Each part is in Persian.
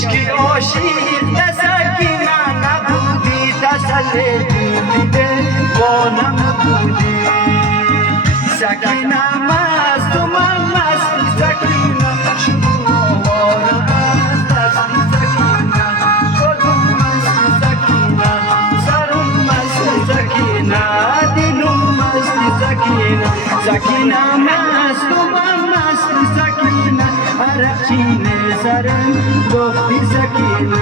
کاشکی عاشق سکینه نبودی تسلی دیده با نبودی سکینه مست و من مست سکینه شروع آواره از دستی سکینه خودم مست سکینه سرم مست سکینه دلم مست سکینه سکینه مست و من مست سکینه عرق چینه سرم گفتی سکینه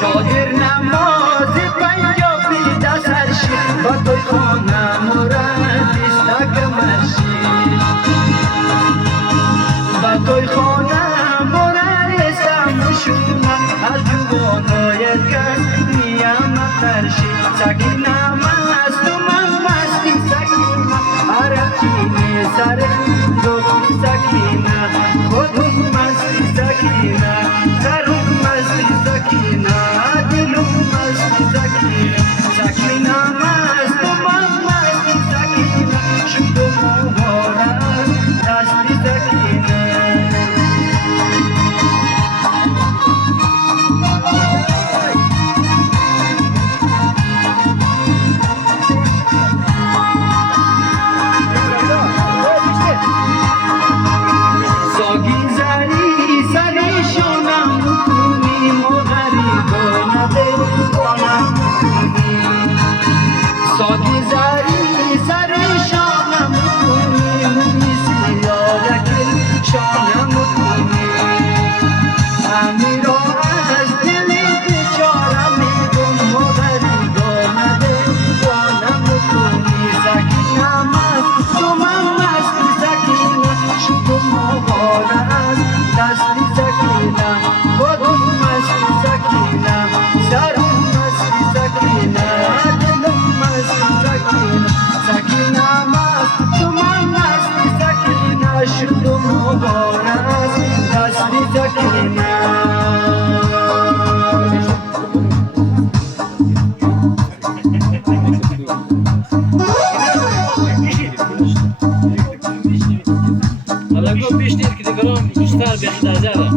شادر نماز پنجابی دسترشی با توی خانه مرد استکمرشی با توی خانه مرد استمشونه از جوانایت کس نیامت ترشی سکینه مست و من مستی سکینه عرق چینه سر گفتی سکینه خودم مستی سکینه سرم مستی سکینه دلم مستی سکینه سکینه مست و من مستی سکینه شدم آواره از دستی سکینه ساگی زری سری شونم بکنی مغریبانه بکنم ساگی زری سری شونم بکنی مثل یارکل شونم بکنی امیرا از دل بیچاره میگم مغریبانه بکنم بکنی سکینه مست و من مست سکینه شدم آواره از دستی سکینه خودم مستی سکینه سرم مستی سکینه دلم مستی سکینه سکینه مست و من مستی سکینه شدم آواره از دستی سکینه حالا گفت بیش نیست که دیگران بیشتر بهتر زده